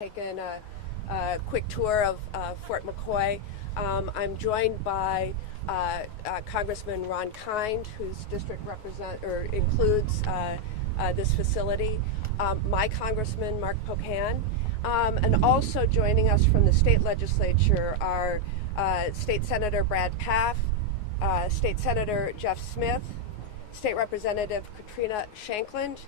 Taken a quick tour of Fort McCoy. I'm joined by Congressman Ron Kind, whose district includes this facility, my Congressman Mark Pocan, and also joining us from the state legislature are State Senator Brad Pfaff, State Senator Jeff Smith, State Representative Katrina Shankland,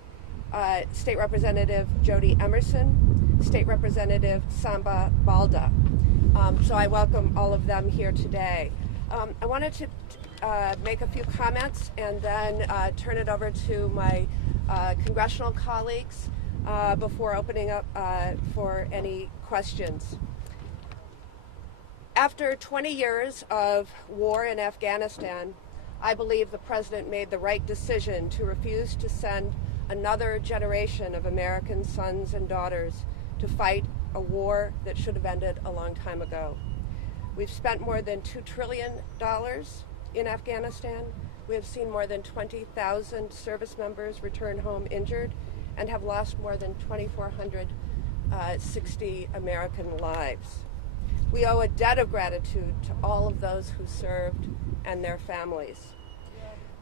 State Representative Jody Emerson, State Representative Samba Balda. So I welcome all of them here today. I wanted to make a few comments and then turn it over to my congressional colleagues before opening up for any questions. After 20 years of war in Afghanistan, I believe the President made the right decision to refuse to send another generation of American sons and daughters to fight a war that should have ended a long time ago. We've spent more than $2 trillion in Afghanistan. We have seen more than 20,000 service members return home injured and have lost more than 2,460 American lives. We owe a debt of gratitude to all of those who served and their families.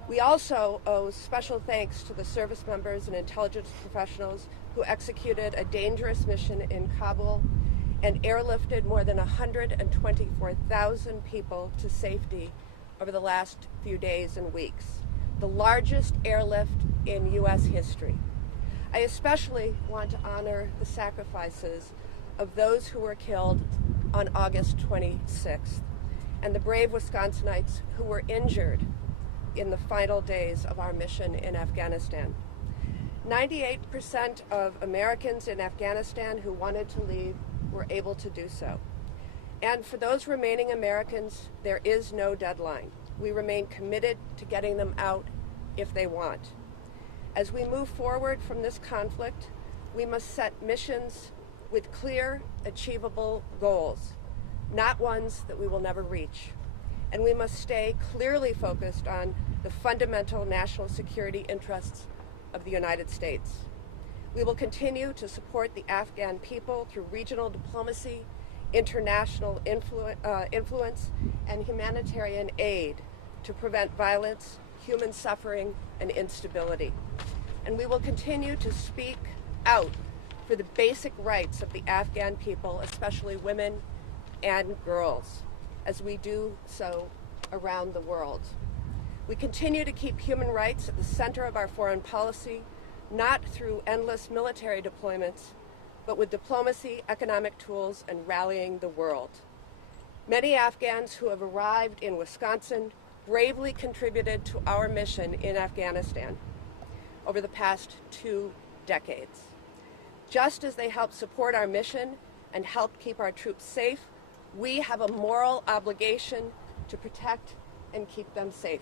We also owe special thanks to the service members and intelligence professionals who executed a dangerous mission in Kabul and airlifted more than 124,000 people to safety over the last few days and weeks, the largest airlift in U.S. history. I especially want to honor the sacrifices of those who were killed on August 26th and the brave Wisconsinites who were injured in the final days of our mission in Afghanistan. 98% of Americans in Afghanistan who wanted to leave were able to do so. And for those remaining Americans, there is no deadline. We remain committed to getting them out if they want. As we move forward from this conflict, we must set missions with clear, achievable goals, not ones that we will never reach. And we must stay clearly focused on the fundamental national security interests of the United States. We will continue to support the Afghan people through regional diplomacy, international influence, and humanitarian aid to prevent violence, human suffering, and instability. And we will continue to speak out for the basic rights of the Afghan people, especially women and girls, as we do so around the world. We continue to keep human rights at the center of our foreign policy, not through endless military deployments, but with diplomacy, economic tools, and rallying the world. Many Afghans who have arrived in Wisconsin bravely contributed to our mission in Afghanistan over the past 2 decades. Just as they helped support our mission and helped keep our troops safe, we have a moral obligation to protect and keep them safe.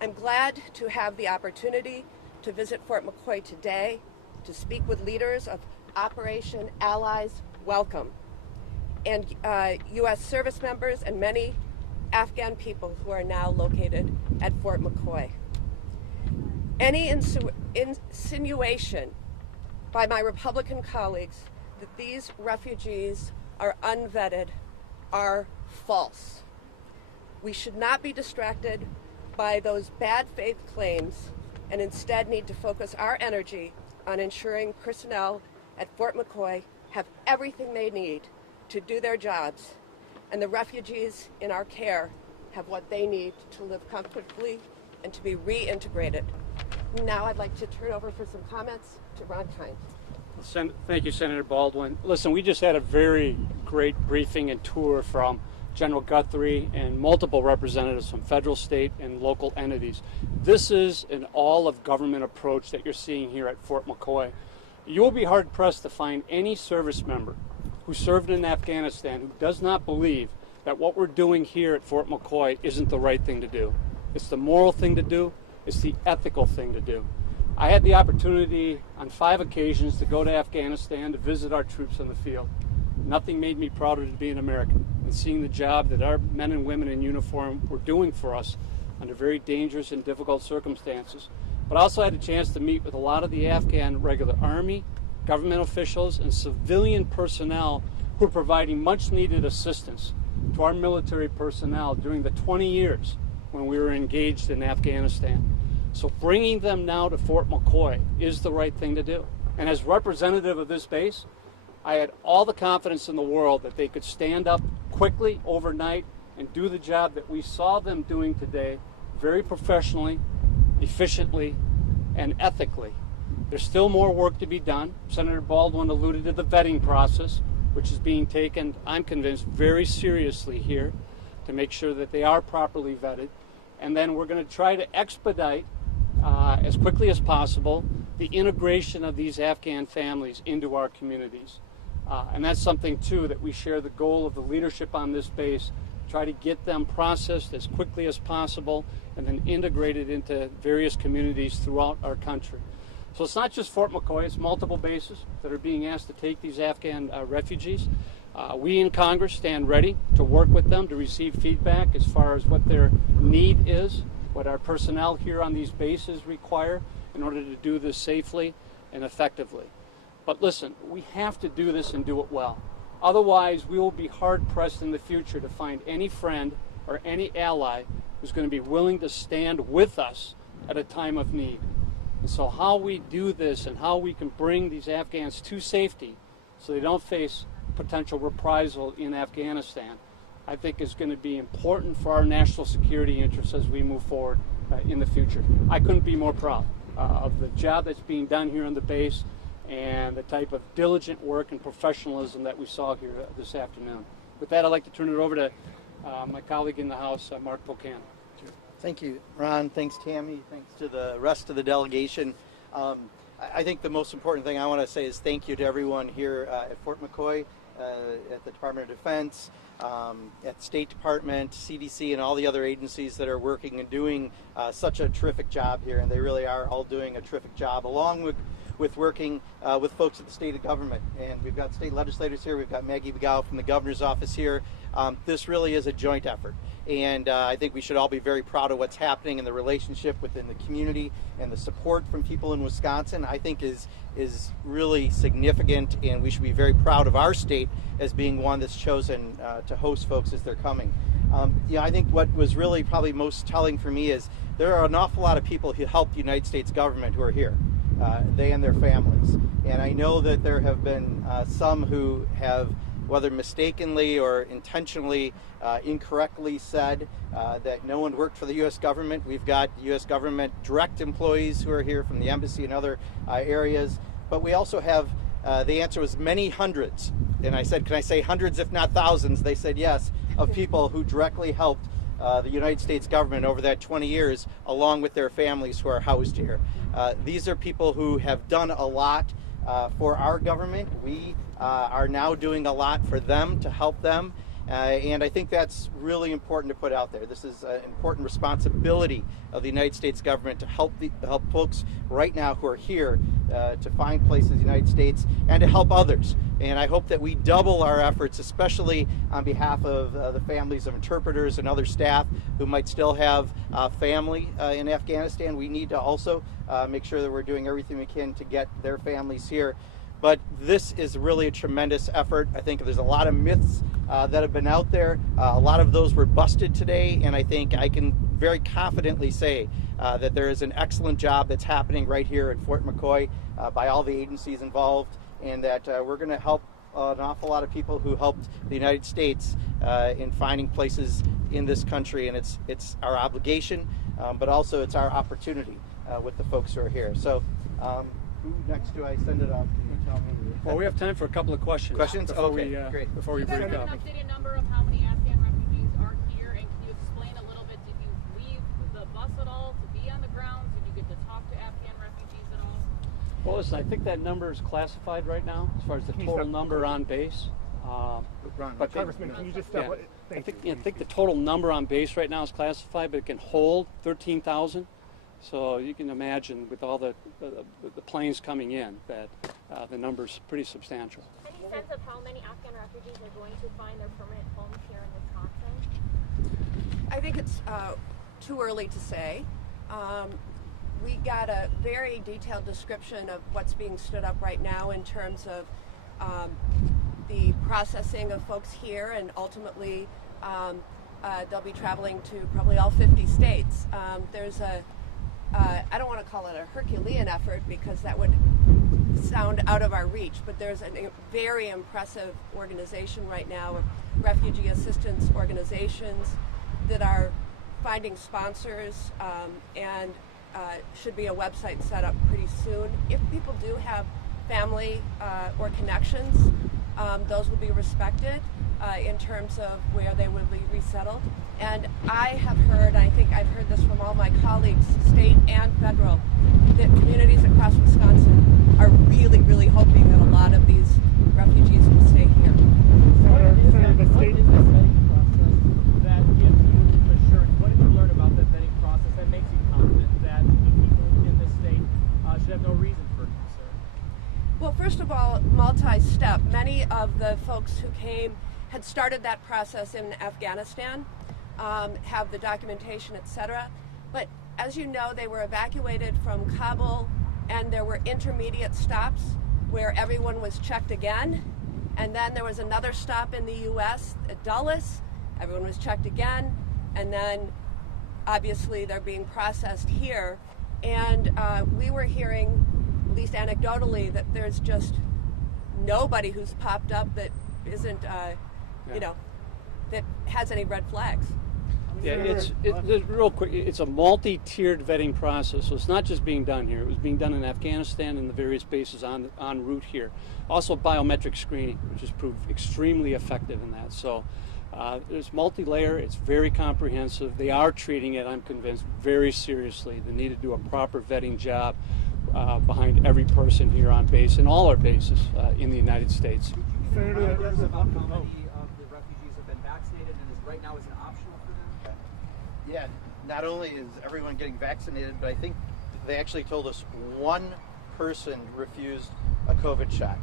I'm glad to have the opportunity to visit Fort McCoy today to speak with leaders of Operation Allies Welcome and U.S. service members and many Afghan people who are now located at Fort McCoy. Any insinuation by my Republican colleagues that these refugees are unvetted are false. We should not be distracted by those bad faith claims and instead need to focus our energy on ensuring personnel at Fort McCoy have everything they need to do their jobs, and the refugees in our care have what they need to live comfortably and to be reintegrated. Now I'd like to turn over for some comments to Ron Kind. Thank you, Senator Baldwin. Listen, we just had a very great briefing and tour from General Guthrie and multiple representatives from federal, state, and local entities. This is an all-of-government approach that you're seeing here at Fort McCoy. You will be hard-pressed to find any service member who served in Afghanistan who does not believe that what we're doing here at Fort McCoy isn't the right thing to do. It's the moral thing to do. It's the ethical thing to do. I had the opportunity on 5 occasions to go to Afghanistan to visit our troops in the field. Nothing made me prouder to be an American and seeing the job that our men and women in uniform were doing for us under very dangerous and difficult circumstances. But I also had a chance to meet with a lot of the Afghan regular army, government officials, and civilian personnel who are providing much needed assistance to our military personnel during the 20 years when we were engaged in Afghanistan. So bringing them now to Fort McCoy is the right thing to do. And as representative of this base, I had all the confidence in the world that they could stand up quickly overnight and do the job that we saw them doing today very professionally, efficiently, and ethically. There's still more work to be done. Senator Baldwin alluded to the vetting process, which is being taken, I'm convinced, very seriously here to make sure that they are properly vetted. And then we're going to try to expedite, as quickly as possible, the integration of these Afghan families into our communities. And that's something, too, that we share the goal of the leadership on this base, try to get them processed as quickly as possible and then integrated into various communities throughout our country. So it's not just Fort McCoy, it's multiple bases that are being asked to take these Afghan refugees. We in Congress stand ready to work with them to receive feedback as far as what their need is, what our personnel here on these bases require in order to do this safely and effectively. But listen, we have to do this and do it well. Otherwise, we will be hard-pressed in the future to find any friend or any ally who's going to be willing to stand with us at a time of need. And so how we do this and how we can bring these Afghans to safety so they don't face potential reprisal in Afghanistan, I think is going to be important for our national security interests as we move forward in the future. I couldn't be more proud of the job that's being done here on the base and the type of diligent work and professionalism that we saw here this afternoon. With that, I'd like to turn it over to my colleague in the House, Mark Pocan. Thank you, Ron. Thanks, Tammy. Thanks to the rest of the delegation. I think the most important thing I want to say is thank you to everyone here at Fort McCoy, at the Department of Defense, at the State Department, CDC, and all the other agencies that are working and doing such a terrific job here. And they really are all doing a terrific job, along with working with folks at the state government. And we've got state legislators here. We've got Maggie Begow from the governor's office here. This really is a joint effort. And I think we should all be very proud of what's happening in the relationship within the community, and the support from people in Wisconsin, I think is really significant, and we should be very proud of our state as being one that's chosen to host folks as they're coming. I think what was really probably most telling for me is there are an awful lot of people who help the United States government who are here, they and their families. And I know that there have been some who have, whether mistakenly or intentionally incorrectly said that no one worked for the U.S. government. We've got U.S. government direct employees who are here from the embassy and other areas. But we also have, the answer was many hundreds. And I said, can I say hundreds if not thousands? They said yes, of people who directly helped the United States government over that 20 years, along with their families who are housed here. These are people who have done a lot for our government. We are now doing a lot for them to help them. And I think that's really important to put out there. This is an important responsibility of the United States government to help folks right now who are here to find places in the United States and to help others. And I hope that we double our efforts, especially on behalf of the families of interpreters and other staff who might still have family in Afghanistan. We need to also make sure that we're doing everything we can to get their families here. But this is really a tremendous effort. I think there's a lot of myths that have been out there. A lot of those were busted today, and I think I can very confidently say that there is an excellent job that's happening right here at Fort McCoy by all the agencies involved, and that we're going to help an awful lot of people who helped the United States in finding places in this country, and it's our obligation, but also it's our opportunity with the folks who are here. So who next do I send it off? Can you tell me? Well, we have time for a couple of questions. Before great. Before we break up. An updated number of how many Afghan refugees are here, and can you explain a little bit? Did you leave the bus at all to be on the ground? Did you get to talk to Afghan refugees at all? Well, listen, I think that number is classified right now as far as the total number on base. But Congressman, can you just stop? I think the total number on base right now is classified, but it can hold 13,000. So you can imagine with all the planes coming in that the number's pretty substantial. Any sense of how many Afghan refugees are going to find their permanent homes here in Wisconsin? I think it's too early to say. we got a very detailed description of what's being stood up right now in terms of the processing of folks here, and ultimately they'll be traveling to probably all 50 states. There's I don't want to call it a Herculean effort because that would sound out of our reach, but there's a very impressive organization right now of refugee assistance organizations that are finding sponsors, and should be a website set up pretty soon. If people do have family or connections, those will be respected in terms of where they would be resettled. And I have heard, I think I've heard this from all my colleagues, state and federal, that communities across Wisconsin are really, really hoping that a lot of these refugees will stay here. Senator, the state What is the vetting process that gives you assurance? What did you learn about the vetting process that makes you confident that the people in this state should have no reason for concern? Well, first of all, multi-step. Many of the folks who came had started that process in Afghanistan, have the documentation, etc. But as you know, they were evacuated from Kabul, and there were intermediate stops where everyone was checked again. And then there was another stop in the U.S. at Dulles. Everyone was checked again. And then, obviously, they're being processed here. And we were hearing, at least anecdotally, that there's just nobody who's popped up that isn't, that has any red flags. Yeah, it's real quick. It's a multi-tiered vetting process, so it's not just being done here. It was being done in Afghanistan and the various bases en route here. Also, biometric screening, which has proved extremely effective in that. So there's multi-layer. It's very comprehensive. They are treating it, I'm convinced, very seriously. They need to do a proper vetting job behind every person here on base and all our bases in the United States. Senator, about how many of the refugees have been vaccinated, and right now is it optional for them? Yeah, not only is everyone getting vaccinated, but I think they actually told us one person refused a COVID shot.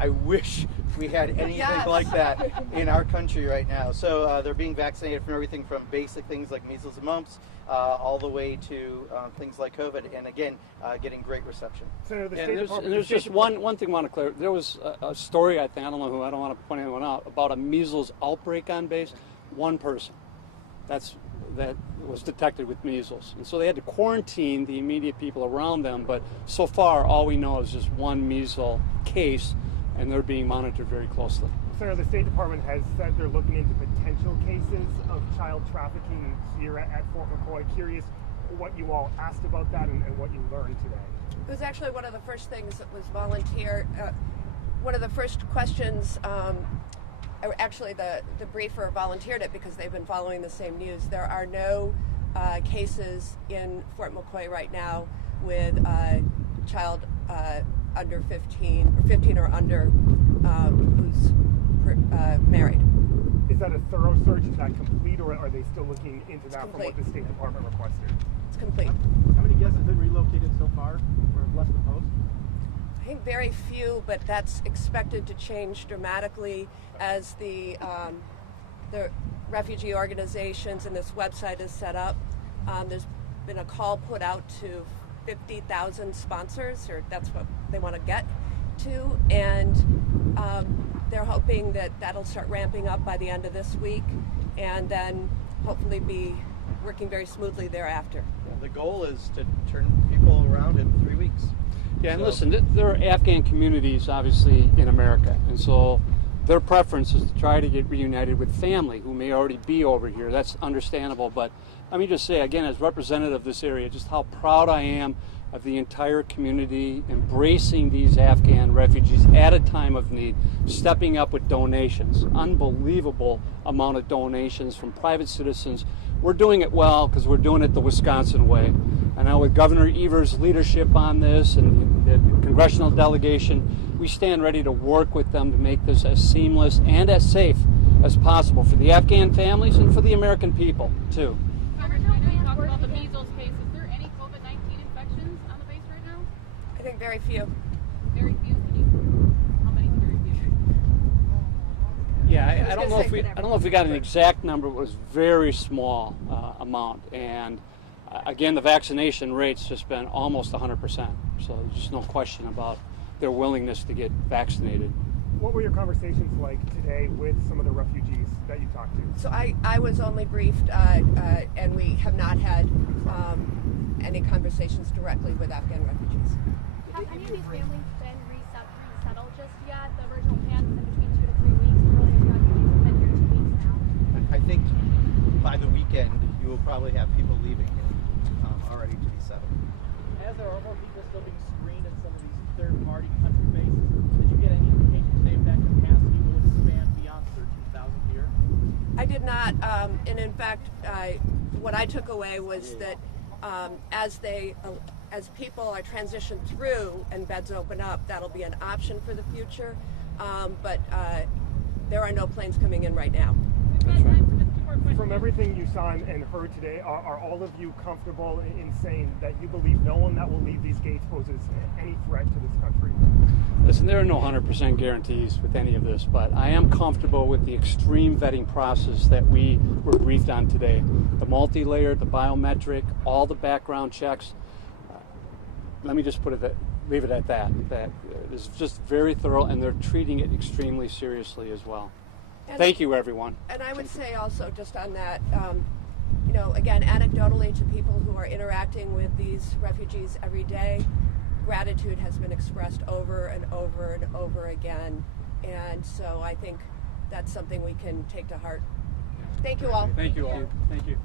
I wish we had anything Yes. like that in our country right now. So they're being vaccinated from everything from basic things like measles and mumps all the way to things like COVID. And again, getting great reception. Senator, the Yeah, State Department. there's just one thing I want to clear. There was a story, I think, I don't know who, I don't want to point anyone out, about a measles outbreak on base. One person. That was detected with measles. And so they had to quarantine the immediate people around them, but so far all we know is just one measles case, and they're being monitored very closely. Senator, the State Department has said they're looking into potential cases of child trafficking here at Fort McCoy. Curious what you all asked about that and what you learned today. It was actually one of the first things that was volunteered. One of the first questions, actually the briefer volunteered it because they've been following the same news. There are no cases in Fort McCoy right now with child under 15 or 15 or under who's married. Is that a thorough search? Is that complete, or are they still looking into that from complete. what the State Department requested? It's complete. How many guests have been relocated so far or have left the post? I think very few, but that's expected to change dramatically as the refugee organizations and this website is set up. There's been a call put out to 50,000 sponsors, or that's what they want to get to, and they're hoping that that'll start ramping up by the end of this week, and then hopefully be working very smoothly thereafter. The goal is to turn people around in 3 weeks. Yeah, and listen, there are Afghan communities, obviously, in America, and so their preference is to try to get reunited with family who may already be over here. That's understandable, but let me just say, again, as representative of this area, just how proud I am of the entire community embracing these Afghan refugees at a time of need, stepping up with donations, unbelievable amount of donations from private citizens. We're doing it well because we're doing it the Wisconsin way. I know with Governor Evers' leadership on this and the congressional delegation, we stand ready to work with them to make this as seamless and as safe as possible for the Afghan families and for the American people, too. Congressman, you talked about the measles case. Is there any COVID-19 infections on the base right now? I think very few. Very few. How many? Very few. Yeah, I don't know if we got an exact number. It was very small amount, and Again, the vaccination rate's just been almost 100%. So there's just no question about their willingness to get vaccinated. What were your conversations like today with some of the refugees that you talked to? So I was only briefed, and we have not had any conversations directly with Afghan refugees. Have any of these families been resettled just yet? The original plan was in between 2 to 3 weeks. The earliest refugees have been here 2 weeks now. I think by the weekend you will probably have people leaving here already to be settled. As there are more people still being screened in some of these third-party country bases, did you get any indication today if that capacity will expand beyond 13,000 here? I did not, and in fact, what I took away was that as people are transitioned through and beds open up, that'll be an option for the future. But there are no planes coming in right now. That's right. From everything you saw and heard today, are all of you comfortable in saying that you believe no one that will leave these gates poses any threat to this country? Listen, there are no 100% guarantees with any of this, but I am comfortable with the extreme vetting process that we were briefed on today. The multi-layered, the biometric, all the background checks. Let me just leave it at that. That is just very thorough, and they're treating it extremely seriously as well. And, Thank you, everyone. And I would say also, just on that, again, anecdotally to people who are interacting with these refugees every day, gratitude has been expressed over and over and over again. And so I think that's something we can take to heart. Thank you all. Thank you all. Thank you.